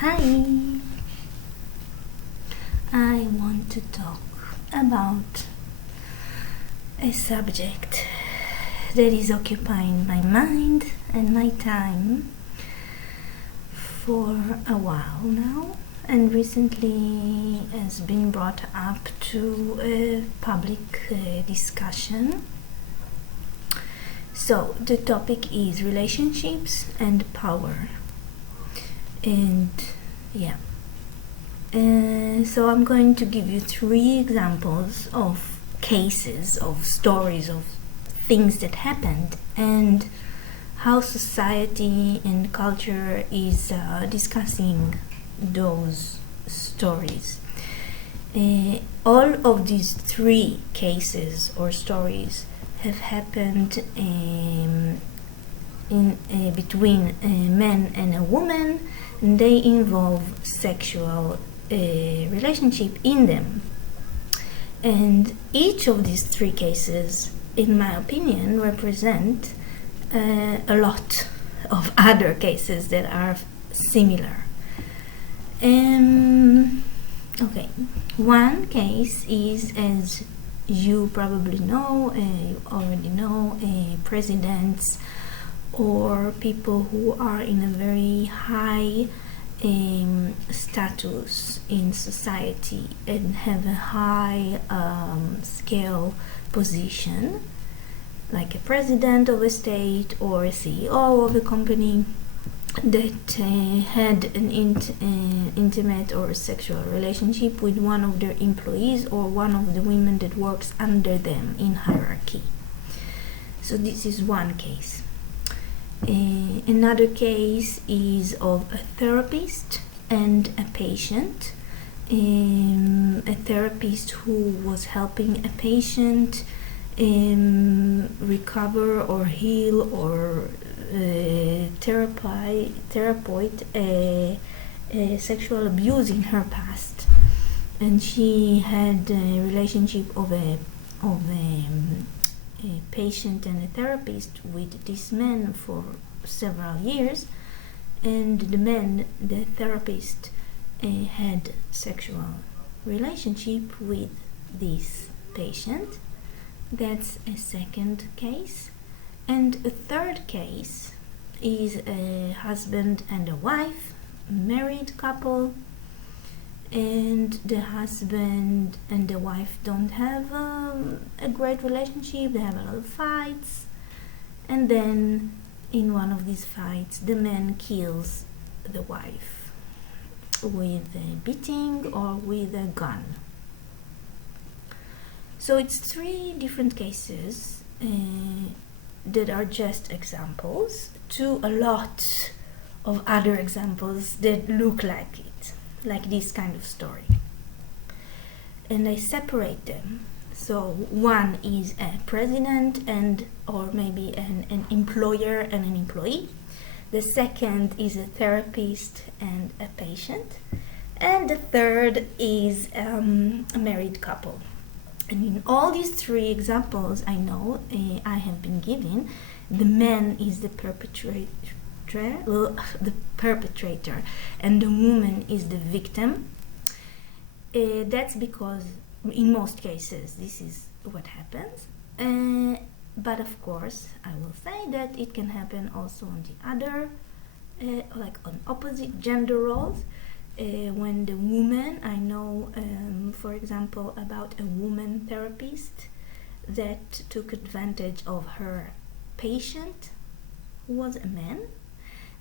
Hi, I want to talk about a subject that is occupying my mind and my time for a while now, and recently has been brought up to a public discussion. So the topic is relationships and power, and yeah. So I'm going to give you 3 examples of cases, of stories, of things that happened, and how society and culture is discussing those stories. All of these 3 cases or stories have happened between a man and a woman, and they involve sexual relationship in them. And each of these 3 cases, in my opinion, represent a lot of other cases that are similar. Okay, one case is, as you probably know, you already know, presidents or people who are in a very high status in society and have a high scale position, like a president of a state or a CEO of a company that had an intimate or sexual relationship with one of their employees or one of the women that works under them in hierarchy. So this is one case. Another case is of a therapist and a patient. A therapist who was helping a patient recover or heal or therapeut sexual abuse in her past, and she had a relationship of a patient and a therapist with this man for several years, and the therapist had sexual relationship with this patient. That's a second case. And a third case is a husband and a wife, married couple, and the husband and the wife don't have a great relationship. They have a lot of fights, and then in one of these fights the man kills the wife with a beating or with a gun. So it's 3 different cases that are just examples to a lot of other examples that look like it, like this kind of story. And I separate them. So one is a president and or maybe an employer and an employee. The second is a therapist and a patient. And the third is a married couple. And in all these 3 examples I know I have been given, the man is the perpetrator, and the woman is the victim. That's because in most cases this is what happens. But of course I will say that it can happen also on the other, like on opposite gender roles. When the woman, I know for example about a woman therapist that took advantage of her patient who was a man,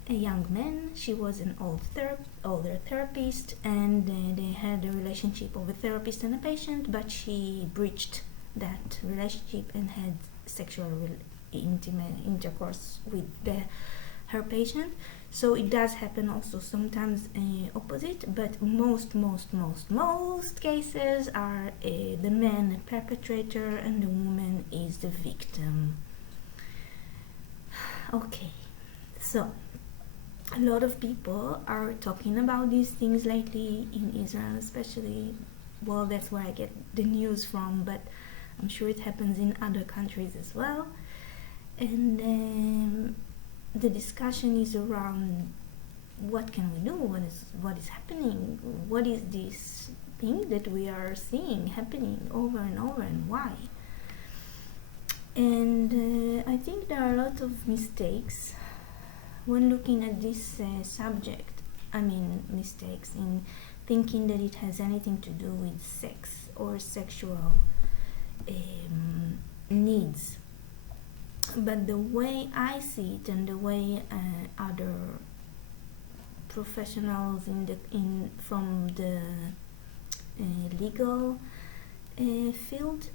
a young man. She was an older therapist, and they had a relationship of a therapist and a patient, but she breached that relationship and had sexual intimate intercourse with her patient. So it does happen also sometimes opposite, but most cases are the man a perpetrator and the woman is the victim. Okay, so a lot of people are talking about these things lately in Israel, especially. Well, that's where I get the news from, but I'm sure it happens in other countries as well. And the discussion is around what can we do? What is happening? What is this thing that we are seeing happening over and over, and why? And I think there are a lot of mistakes when looking at this subject. I mean, mistakes in thinking that it has anything to do with sex or sexual needs. But the way I see it, and the way other professionals from the legal field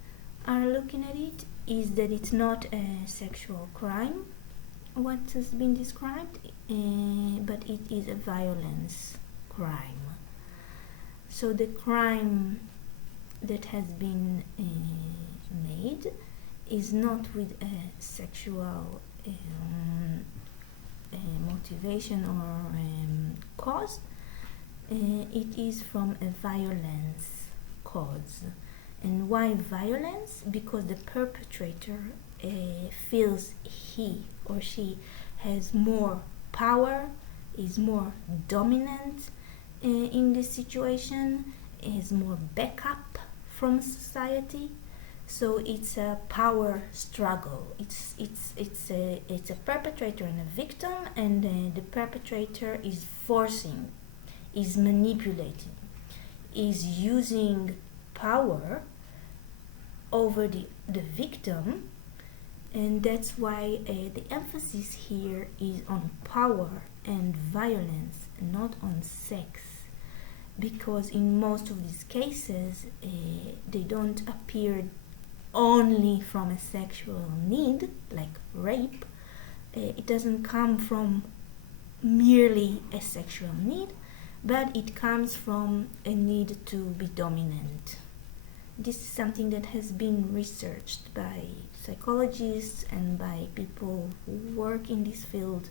are looking at it, is that it's not a sexual crime, what has been described, but it is a violence crime. So the crime that has been made is not with a sexual motivation or cause. It is from a violence cause. And why violence? Because the perpetrator feels he or she has more power, is more dominant in this situation, is more backup from society. So it's a power struggle. It's a perpetrator and a victim, and the perpetrator is forcing, is manipulating, is using power over the victim, and that's why the emphasis here is on power and violence, not on sex, because in most of these cases they don't appear only from a sexual need, like rape. It doesn't come from merely a sexual need, but it comes from a need to be dominant. This is something that has been researched by psychologists and by people who work in this field,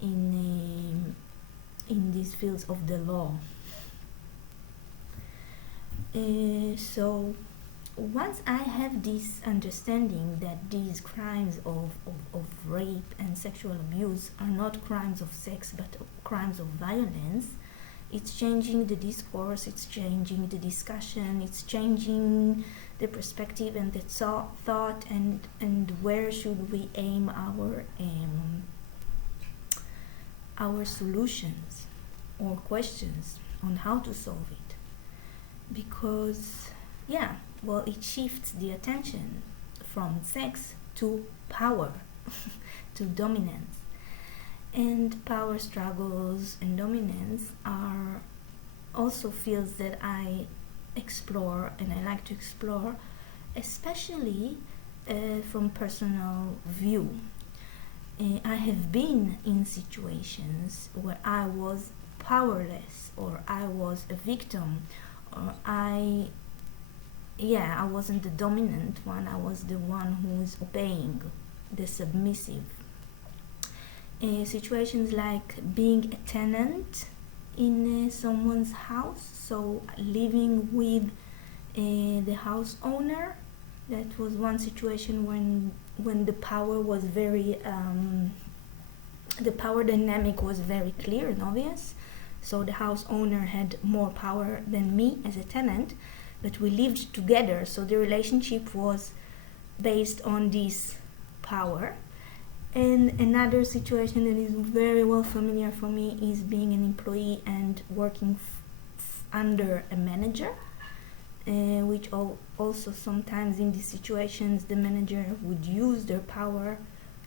in these fields of the law. So once I have this understanding that these crimes of rape and sexual abuse are not crimes of sex but crimes of violence, it's changing the discourse, it's changing the discussion, it's changing the perspective and the thought, and where should we aim our solutions or questions on how to solve it. Because it shifts the attention from sex to power, to dominance. And power struggles and dominance are also fields that I explore, and I like to explore, especially from personal view. I have been in situations where I was powerless, or I was a victim, or I wasn't the dominant one, I was the one who was obeying, the submissive. Situations like being a tenant in someone's house, so living with the house owner. That was one situation when the power was very the power dynamic was very clear and obvious. So the house owner had more power than me as a tenant, but we lived together, so the relationship was based on this power. And another situation that is very well familiar for me is being an employee and working under a manager, which also sometimes in these situations the manager would use their power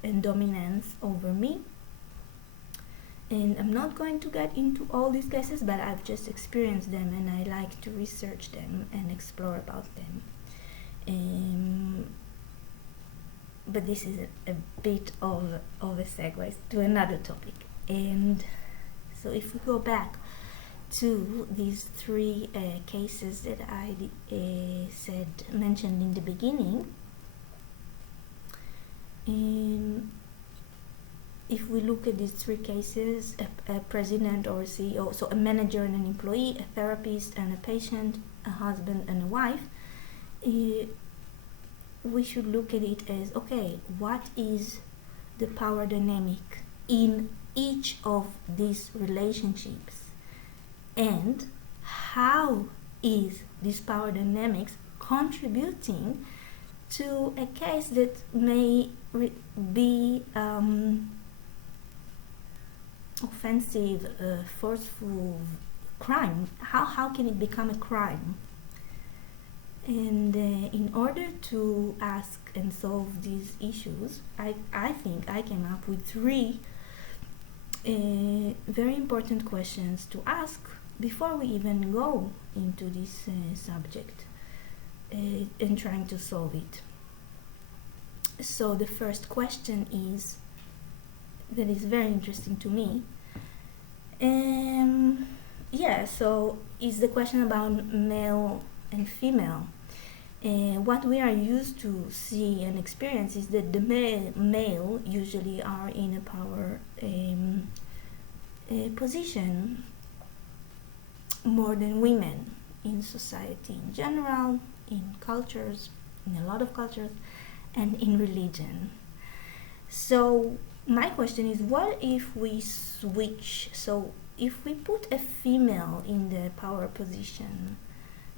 and dominance over me. And I'm not going to get into all these cases, but I've just experienced them, and I like to research them and explore about them. But this is a bit of a segue to another topic. And so if we go back to these three cases that I mentioned in the beginning, if we look at these three cases, a president or a CEO, so a manager and an employee, a therapist and a patient, a husband and a wife, we should look at it as, okay, what is the power dynamic in each of these relationships, and how is this power dynamics contributing to a case that may be offensive, forceful crime. How can it become a crime? And in order to ask and solve these issues, I think I came up with three very important questions to ask before we even go into this subject and trying to solve it. So the first question is, that is very interesting to me. So is the question about male and female. What we are used to see and experience is that the male usually are in a power position more than women in society in general, in cultures, in a lot of cultures, and in religion. So my question is, what if we switch? So if we put a female in the power position,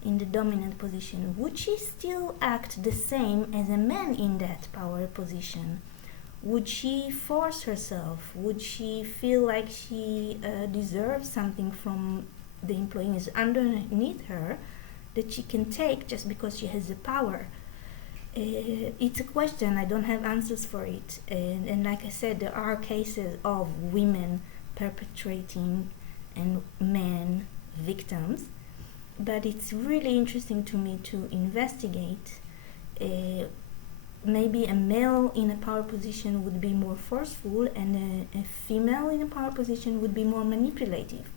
in the dominant position, would she still act the same as a man in that power position? Would she force herself? Would she feel like she deserves something from the employees underneath her that she can take just because she has the power? It's a question. I don't have answers for it. And like I said, there are cases of women perpetrating and men victims. But it's really interesting to me to investigate. Maybe a male in a power position would be more forceful, and a female in a power position would be more manipulative.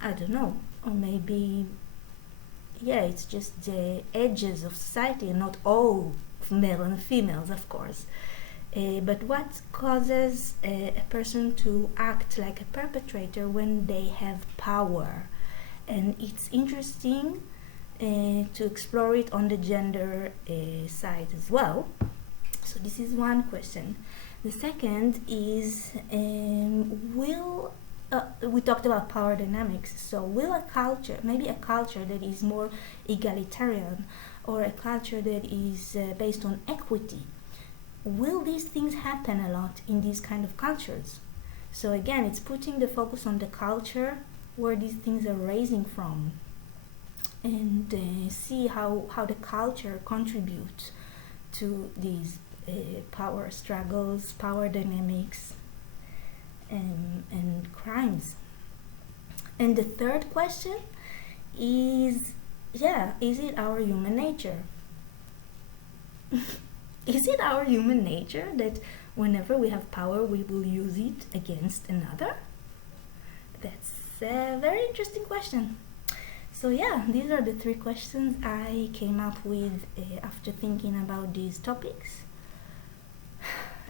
I don't know. Or maybe, it's just the edges of society, and not all male and females, of course. But what causes a person to act like a perpetrator when they have power? And it's interesting to explore it on the gender side as well. So this is one question. The second is, we talked about power dynamics, so will a culture, maybe a culture that is more egalitarian, or a culture that is based on equity, will these things happen a lot in these kind of cultures? So again, it's putting the focus on the culture where these things are raising from, and see how the culture contributes to these power struggles, power dynamics, and crimes. And the third question is, is it our human nature? Is it our human nature that whenever we have power, we will use it against another? That's a very interesting question. So these are the three questions I came up with after thinking about these topics.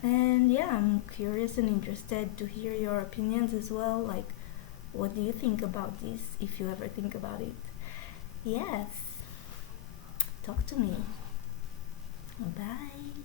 And I'm curious and interested to hear your opinions as well. Like, what do you think about this, if you ever think about it? Yes. Talk to me. Bye.